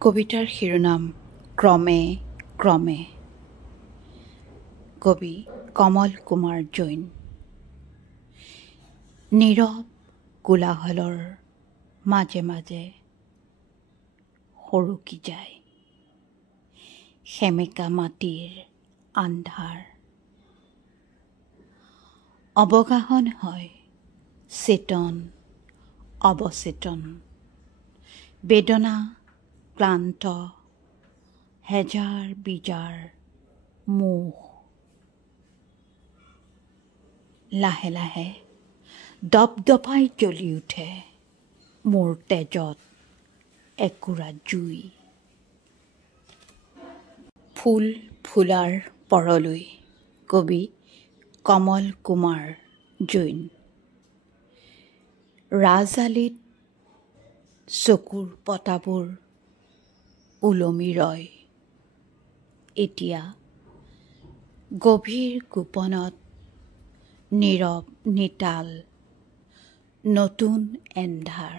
কবিতাৰ শিৰোনাম ক্ৰমে ক্ৰমে। কবি কমল কুমাৰ জৈন। নীৰৱ কোলাহলৰ মাজে মাজে সৰুকি যায় সেমেকা মাটিৰ আন্ধাৰ। অৱগাহন হয় চেতন অৱচেতন, বেদনা ক্লান্ত হেজাৰ বিজাৰ মোহ। লাহে লাহে দপদপাই জ্বলি উঠে মোৰ তেজত একুৰা জুই। ফুল ফুলাৰ পৰলৈ। কবি কমল কুমাৰ জৈন। ৰাজআলিত চকুৰ পতাবোৰ ওলমি ৰয় এতিয়া গভীৰ গোপনত নীৰৱ নিতাল নতুন এন্ধাৰ।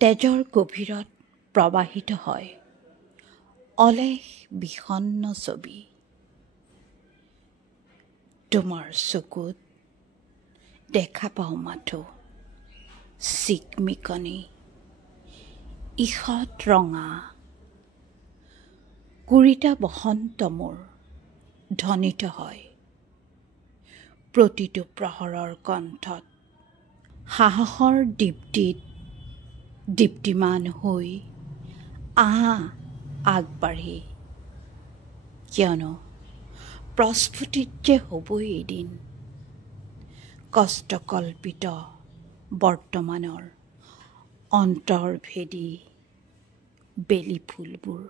তেজৰ গভীৰত প্ৰবাহিত হয় অলেখ বিষণ্ণ ছবি। তোমাৰ চকুত দেখা পাওঁ মাথো চিকমিকনি ঈষৎ ৰঙা। কুৰিটা বসন্ত মোৰ ধ্বনিত হয় প্ৰতিটো প্ৰহৰৰ কণ্ঠত। সাহসৰ দীপ্তিত দীপ্তিমান হৈ আহা আগবাঢ়ি, কিয়নো প্ৰস্ফুটিত যে হ'বই এদিন কষ্টকল্পিত বৰ্তমানৰ অন্তৰ্ভেদী বেলি ফুলবোৰ।